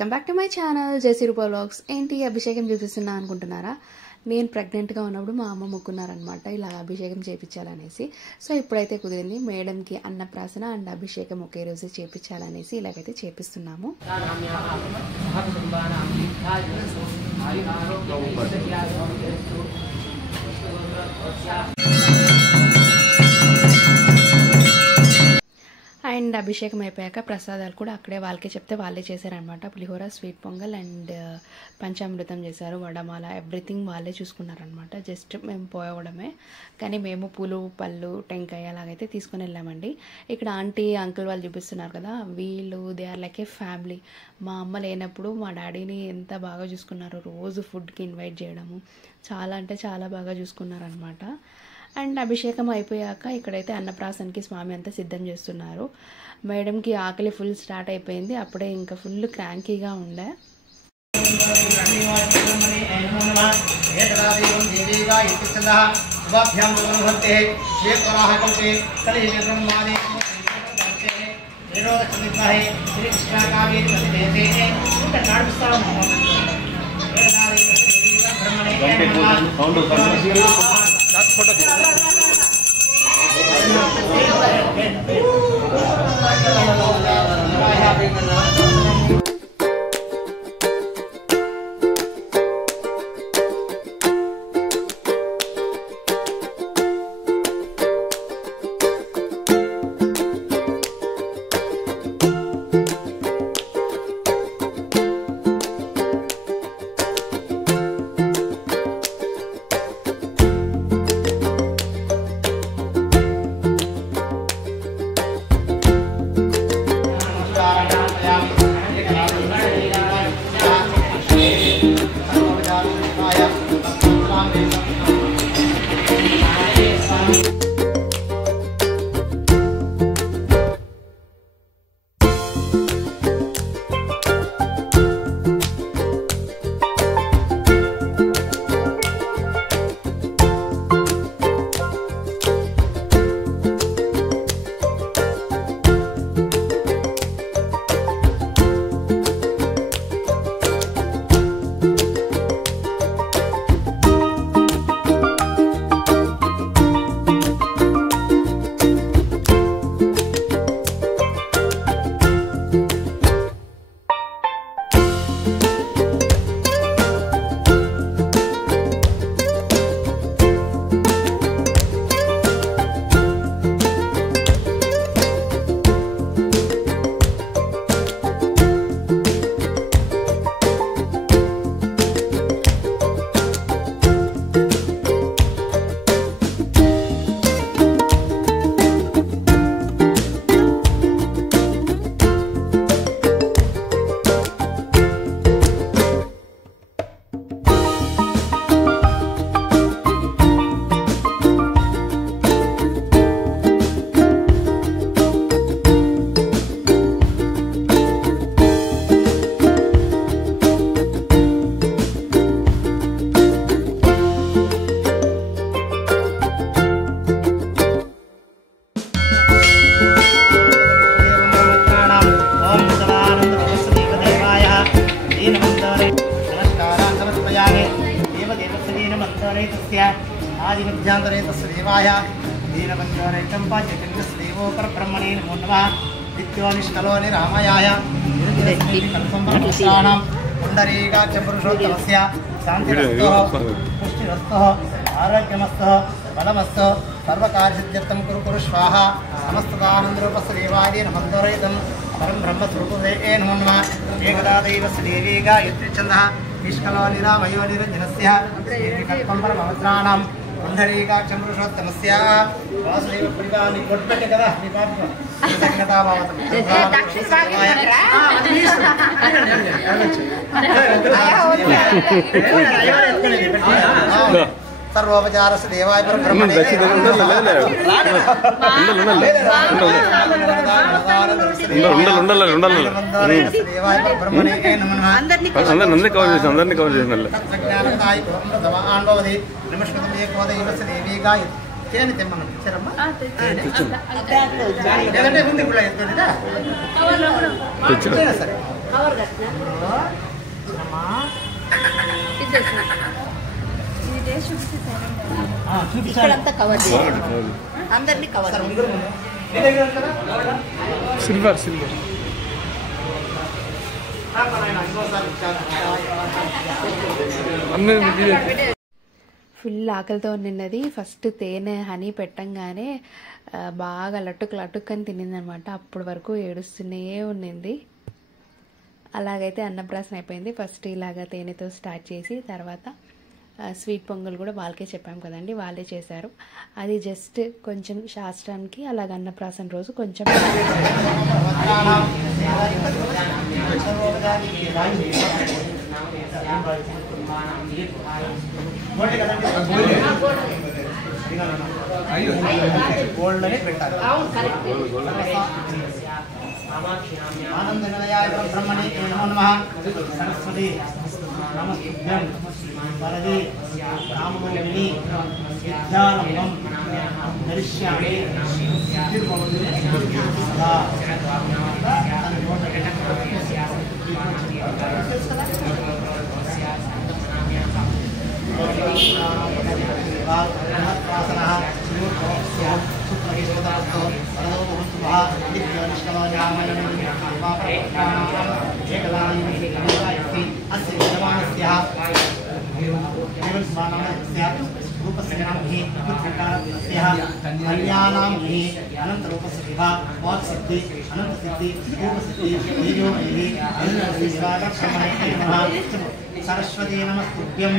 Welcome back to my channel JC Rupa vlogs. ఏంటి అభిషేకం చూపిస్తున్నా అనుకుంటున్నారా? నేను ప్రెగ్నెంట్గా ఉన్నప్పుడు మా అమ్మ మొక్కున్నారనమాట ఇలా అభిషేకం చేయించాలనేసి. సో ఇప్పుడైతే కుదిరింది. మేడంకి అన్నప్రాసన అండ్ అభిషేకం ఒకే రోజు చేయించాలనేసి ఇలాగైతే చేపిస్తున్నాము. అండ్ అభిషేకం అయిపోయాక ప్రసాదాలు కూడా అక్కడే వాళ్ళకే చెప్తే వాళ్ళే చేశారనమాట. పులిహోర, స్వీట్ పొంగల్ అండ్ పంచామృతం చేశారు, వడమాల, ఎవ్రీథింగ్ వాళ్ళే చూసుకున్నారనమాట. జస్ట్ మేము పోయవడమే. కానీ మేము పూలు, పళ్ళు, టెంకాయ అలాగైతే తీసుకుని వెళ్ళామండి. ఇక్కడ ఆంటీ, అంకుల్ వాళ్ళు చూపిస్తున్నారు కదా, వీళ్ళు they are like a family. మా అమ్మ లేనప్పుడు మా డాడీని ఎంత బాగా చూసుకున్నారు. రోజు ఫుడ్కి ఇన్వైట్ చేయడము, చాలా అంటే చాలా బాగా చూసుకున్నారనమాట. అండ్ అభిషేకం అయిపోయాక ఇక్కడైతే అన్నప్రాసనకి స్వామి అంతా సిద్ధం చేస్తున్నారు. మేడంకి ఆకలి ఫుల్ స్టార్ట్ అయిపోయింది. అప్పుడే ఇంకా ఫుల్ క్రాంకీగా ఉండే. आदिमध्यांतरे तस्देवाय दीनबन्धुरैकं पाचकन्यस्देवो परब्रह्मणे नमो नमः नित्योनिष्कलो निरामयाय निरतिकल्पं पुण्डरीकाक्षपुरुषोत्तमस्य शान्तिरस्तु पुष्टिरस्तु आरोग्यमस्तु बलमस्तु सर्वकार्यसिद्ध्यर्थं कुरु कुरु स्वाहा समस्तदानन्दरूपस्देवाय नमोऽस्तुं परं ब्रह्मस्वरूपे नमो नमः एकदा दैवस्देवी गायत्रीछन्दः निष्कलो निरामयो निरञ्जनस्य निर्विकल्पं परमवज्राणां पुण्डरीकाक्षपुरुषोत्तमस्य वासुदेव परिवानि कोट्पट्टे कदा निपार्थ कृतज्ञता भावतं सर्वोपचारस्य देवाय परब्रह्मणे చూపించాలంతా కవర్ అందరినీ కవర్ సిల్వర్ ఫుల్ ఆకలితో నిన్నది. ఫస్ట్ తేనె హనీ పెట్టంగానే బాగా లట్టుక్కని తినిందనమాట. అప్పటి వరకు ఏడుస్తూనే ఉన్నింది. అలాగైతే అన్నప్రాసన అయిపోయింది. ఫస్ట్ ఇలాగ తేనెతో స్టార్ట్ చేసి తర్వాత స్వీట్ పొంగల్ కూడా వాళ్ళకే చెప్పాం కదండి, వాళ్ళే చేశారు. అది జస్ట్ కొంచెం శాస్త్రానికి అలాగ అన్నప్రాసన రోజు కొంచెం ఆనందనిలయాయ బ్రహ్మణే నమో నమః. సరస్వతి నమస్తుభ్యం వరదే రామమోహిని విద్యారంభం దర్శ్యామి సదా सरस्वती नमस्तुभ्यं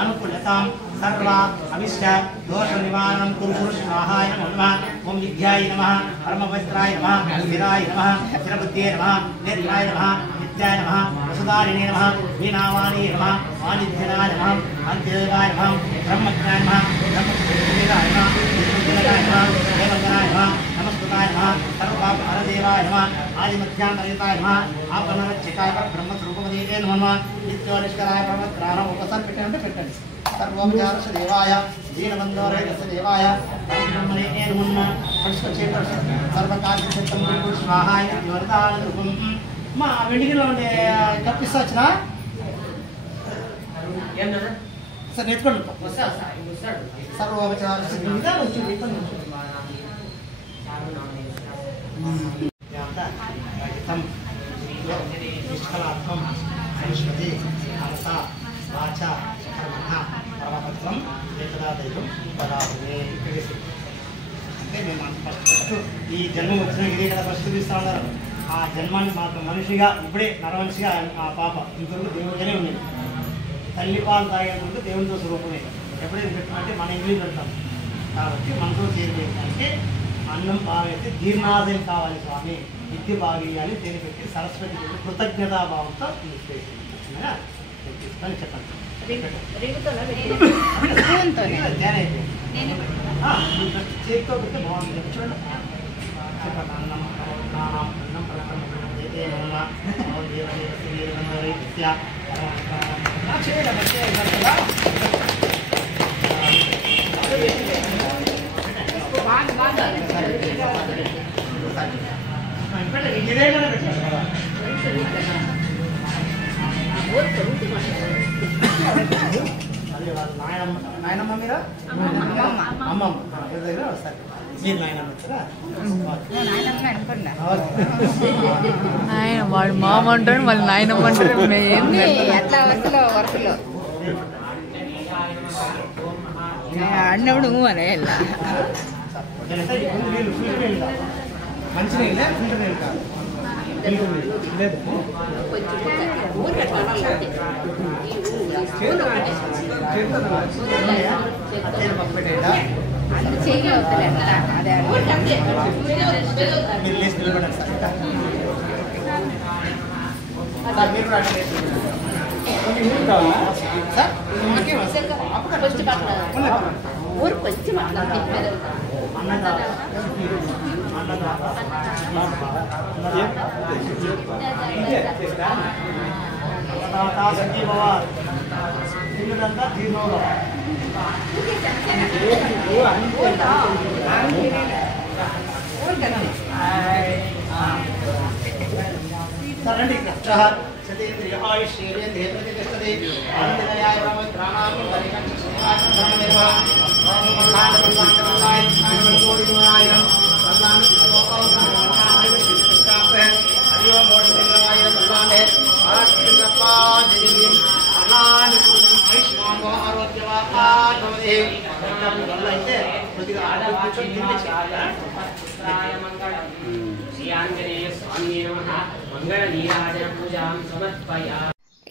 अनुकूलतां सर्वा अविष्ट दोष निवारणं कुरु स्वाहाय नमः. ओम विद्याय नमः, परमपवित्राय नमः, स्थिराय नमः, स्थिरबुद्धये नमः, नेत्राय नमः, नित्याय नमः, वसुधारिणे नमः, वीणावाणी नमः, वाणिज्यनाय नमः, अंत्यदेवाय नमः, ब्रह्मज्ञाय नमः, ब्रह्मज्ञाय नमः, विद्युज्जनाय नमः, देवगणाय नमः, नमस्कृताय नमः, सर्वपापहरदेवाय नमः, आदिमध्यान्तरहिताय नमः, आपनरक्षकाय ब्रह्मस्वरूपमदेवे नमः. नित्योनिष्कराय परमत्राणं उपसर्पितं పెట్టండి. सर्वोपचारस्य देवाय दीनबन्धोरहितस्य देवाय ब्रह्मणे नमः. पंचक्षेत्र सर्वकार्यसिद्धं कुरु स्वाहाय वरदानरूपं. మా వెండిగిలో ఉండే కప్పిస్తా వచ్చినా సార్ నేర్చుకోండి. సర్వోపచారस्य నిష్కలాత్మం సరస్వతి మనస వాచ కర్మణ పరమపత్రం ఏకదా దైవం పరాధునే. అంటే మేము ఫస్ట్ ఈ జన్మ వచ్చిన ఇదే కదా ఫస్ట్ తీస్తూ ఉన్నారు. ఆ జన్మాన్ని మాకు మనిషిగా ఇప్పుడే నరమనిషిగా ఆ పాప ఇంకొకరు దేవుడిగానే ఉండేది. తల్లి పాలు తాగేందుకు దేవునితో స్వరూపమే. ఎప్పుడైతే పెట్టినట్టే మన ఇంగ్లీష్ పెడతాం కాబట్టి మనతో చేరిపోయిందంటే అన్నం బాగైతే జీర్ణాశయం కావాలి స్వామి, విద్య బాగేయాలి, దేని పెట్టి సరస్వతి కృతజ్ఞతాభావంతో తీసుకొని చెప్పండి. చేతితో పెడితే బాగుంటుంది. చూడండి చెప్పండి. అన్నం అన్నం నాయనమ్మ మీరా అమ్మమ్మ దగ్గర వస్తారు. మీరు నాయనమ్మ ఆయన వాడు మామ అంటాడు, వాళ్ళు నాయనమ్మ అంటారు. ఎట్లా వరుసలో అన్నప్పుడు అనే మంచి నీళ్ళే ఫిల్టర్ నీళ్ళు కాదు. మీరు లేచి నిలబడండి సార్. మీరు కూడా సార్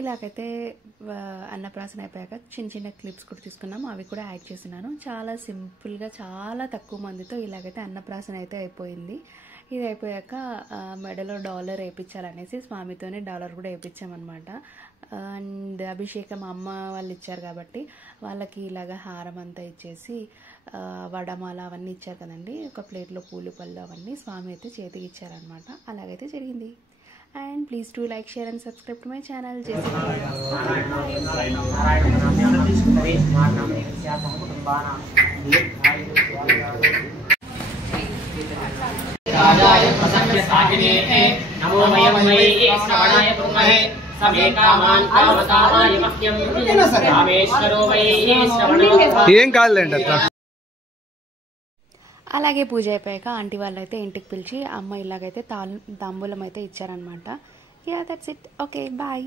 ఇలాగైతే అన్నప్రాసన అయిపోయాక చిన్న చిన్న క్లిప్స్ కూడా తీసుకున్నాము, అవి కూడా యాడ్ చేస్తున్నాను. చాలా సింపుల్గా చాలా తక్కువ మందితో ఇలాగైతే అన్నప్రాసన అయితే అయిపోయింది. ఇది అయిపోయాక మెడలో డాలర్ వేయించాలనేసి స్వామితోనే డాలర్ కూడా వేయించామన్నమాట. అండ్ అభిషేకం అమ్మ వాళ్ళు ఇచ్చారు కాబట్టి వాళ్ళకి ఇలాగ హారం అంతా ఇచ్చేసి వడమాల అవన్నీ ఇచ్చారు కదండి, ఒక ప్లేట్లో పూలు పళ్ళు అవన్నీ స్వామి అయితే చేతికి ఇచ్చారనమాట. అలాగైతే జరిగింది. And please do like, share and subscribe to my channel. అలాగే పూజ అయిపోయాక ఆంటీ వాళ్ళు అయితే ఇంటికి పిలిచి అమ్మ ఇలాగైతే తాంబూలం అయితే ఇచ్చారనమాట. Yeah that's it. Okay bye.